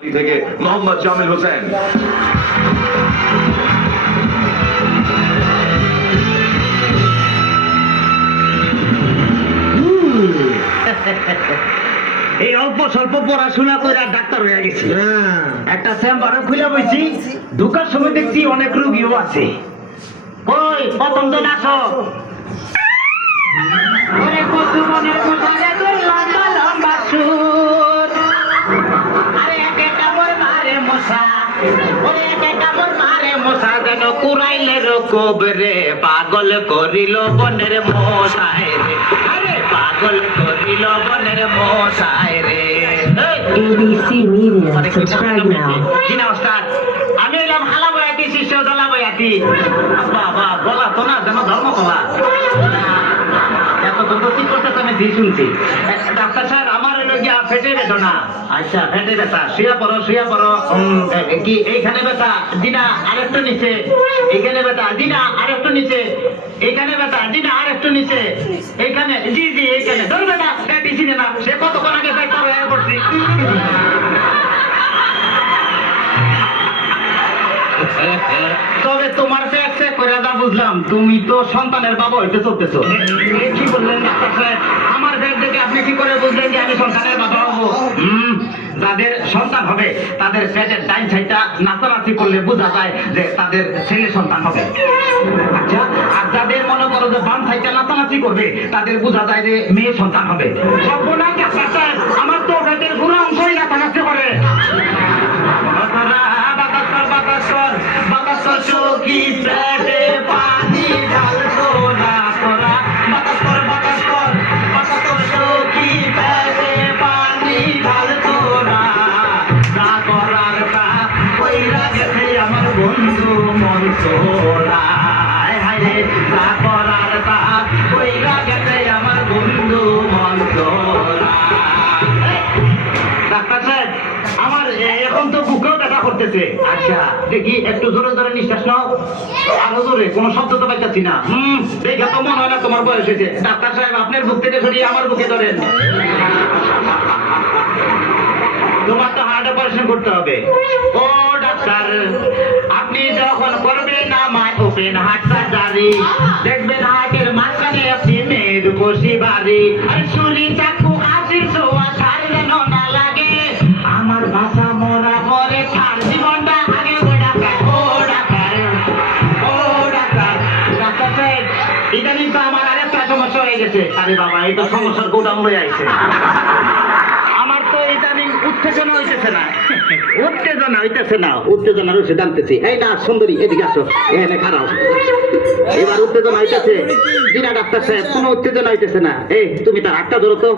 থেকে মোহাম্মদ জামিল হোসেন। এই অল্প স্বল্প পড়াশোনা করে আর ডাক্তার হয়ে গেছি। একটা চেম্বারে খুলে বইছি, ঢোকার সময় দেখছি অনেক রোগীও আছে। কই প্রথম দিন আসো। ওরে কত মনের কোঠারে তোর লম্বা লম্বা সুর, আরে একে কামড় মারে মশা, ওরে একে কামড় মারে মশা, যেন কুড়াইলে কবরে পাগল করিল বনের মশায় রে, আরে পাগল করিল বনের মশায় রে। ABC Media, subscribe now. জি নমস্কার, আমি এলাম হালা বয়াতি, শিষ্য দলা বয়াতি। বাবা বলা তো না যেন ধর্ম কলা এত দুর্গতি করতেছে, আমি দিয়ে শুনছি। ডাক্তার সাহেব আমার হলো গিয়া ফেটে বেদনা। আচ্ছা ফেটে ব্যথা, শুয়ে পড়ো শুয়ে পড়ো। কি এইখানে ব্যথা? দিনা আরেকটু নিচে। এইখানে ব্যথা? দিনা আরেকটু নিচে। এইখানে ব্যথা? দিনা আরেকটু নিচে। এইখানে? জি জি এইখানে। ধরবে না দিছি না, সে কতক্ষণ আগে ডাক্তার হয়ে পড়ছি। তবে তোমার পেট চেক করে যা বুঝলাম, তুমি তো সন্তানের বাবা হইতে চলতেছো। কি বললেন ডাক্তার সাহেব? আমার পেট দেখে আপনি কি করে বুঝলেন যে আমি সন্তানের বাবা হবো? যাদের সন্তান হবে তাদের পেটের ডাইন সাইডটা নাচানাচি করলে বোঝা যায় যে তাদের ছেলে সন্তান হবে। আচ্ছা, আর যাদের মনে করো যে বাম সাইডটা নাচানাচি করবে তাদের বোঝা যায় যে মেয়ে সন্তান হবে। সর্বনাশ ডাক্তার সাহেব, আমার তো পেটের পুরো অংশই নাচানাচি করে। চোখি পেটে পানি ঢালতো না তোরা, বাতাস কর বাতাস কর বাতাস কর, চোখি পেটে পানি ঢালতো না, যা করার তা কইরা গেছে আমার বন্ধু মন তোরা, হায় যা করার তা কইরা গেছে আমার বন্ধু মন তোরা। ডাক্তার সাহেব, আমার এখন তো বুকেও ব্যথা করতেছে। আচ্ছা দেখি একটু জোরে জোরে নিঃশ্বাস নাও, আরো জোরে। কোনো শব্দ তো পাইতেছি না। দেখে তো মনে হয় না তোমার বয়স হয়েছে। ডাক্তার সাহেব, আপনার বুক থেকে সরিয়ে আমার বুকে ধরেন। তোমার তো হার্ট অপারেশন করতে হবে। ও ডাক্তার, আপনি যখন করবেন আমার ওপেন হার্ট সার্জারি, দেখবেন হার্টের মাঝখানে আপনি মেয়ের বসি বাড়ি, আর ছুরি চাকু আসির ছোঁয়া ছাড় যেন না লাগে, আমার ভাষা মরা পরে ছাড় জীবনটা আগে। ও ডাক্তার, ও ডাক্তার, ও ডাক্তার। ডাক্তার সাহেব, ইদানিং তো আমার আরেকটা সমস্যা হয়ে গেছে। আরে বাবা, এই তো সমস্যার গোদাম হয়ে আইছে। আমার তো ইদানিং উত্তেজনা হইতেছে না, উত্তেজনা হইতেছে না, উত্তেজনার ওষুধ আনতেছি। এই না সুন্দরী, এদিকে আসো, এখানে খারাপ। এবার উত্তেজনা হইতেছে। জিনা ডাক্তার সাহেব, কোনো উত্তেজনা হইতেছে না। এই তুমি তার হাতটা ধরো তো।